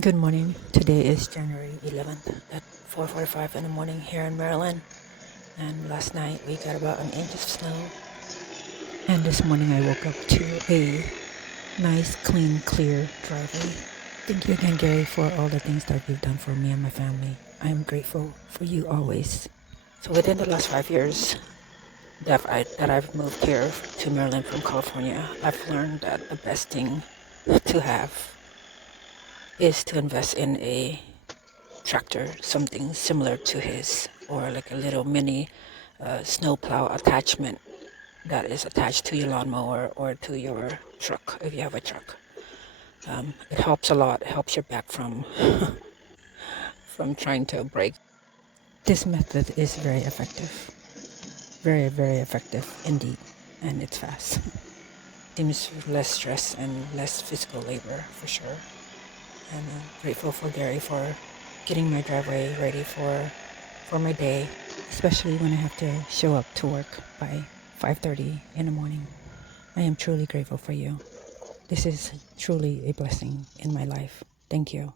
Good morning. Today is January 11th at 4:45 in the morning here in Maryland. And last night we got about an inch of snow. And this morning I woke up to a nice, clean, clear driveway. Thank you again, Gary, for all the things that you've done for me and my family. I am grateful for you always. So within the last 5 years that I've moved here to Maryland from California, I've learned that the best thing to have is to invest in a tractor, something similar to his, or like a little mini snowplow attachment that is attached to your lawnmower or to your truck if you have a truck. It helps a lot. It helps your back from from trying to brake. This method is very effective, very very effective indeed, and it's fast. Seems less stress and less physical labor for sure. And I'm grateful for Gary for getting my driveway ready for my day, especially when I have to show up to work by 5:30 in the morning. I am truly grateful for you. This is truly a blessing in my life. Thank you.